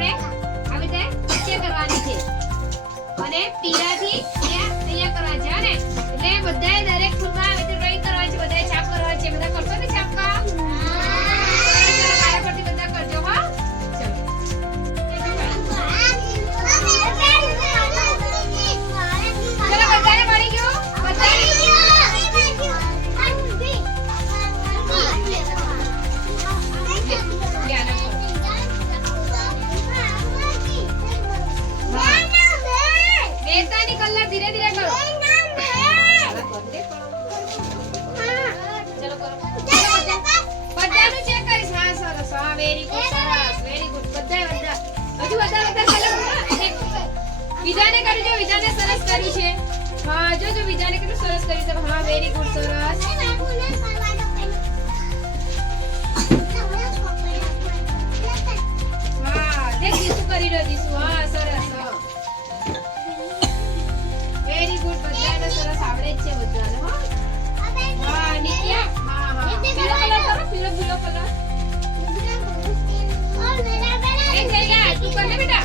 આપણે આવી રીતે વચ્ચે કરવાની છે અને તીરાથી અહીંયા કરવા છે ને એટલે બધાએ દરેક ફૂલમાં આવી રીતે ડ્રોઈંગ કરવાની છે બધાએ છાપ કરવાની છે બધા કરશો ને છાપકા ચલો મારા પરથી બધા કરજો હો ચલો બધાને મળી ગયું બધાને બેતાની કલર ધીરે ધીરે કરો ચલો કરો બધાનું ચેક કરીશ હા સરસ હા વેરી ગુડ બધા હજુ બધા કલર વિજાને કરી જો વિજાને સરસ કરી છે હા જો વિજાને કેટલું સરસ કરી છે હા વેરી ગુડ સરસ હા દેખ દીસુ કરી રહ્યો દીસુ હા સરસ વેરી ગુડ બધાને સરસ આવડે જ છે બધાને હા નિત્યા હા હા પીળો કલર કરો પીળો કલર એ જઈ જા તું કર ને બેટા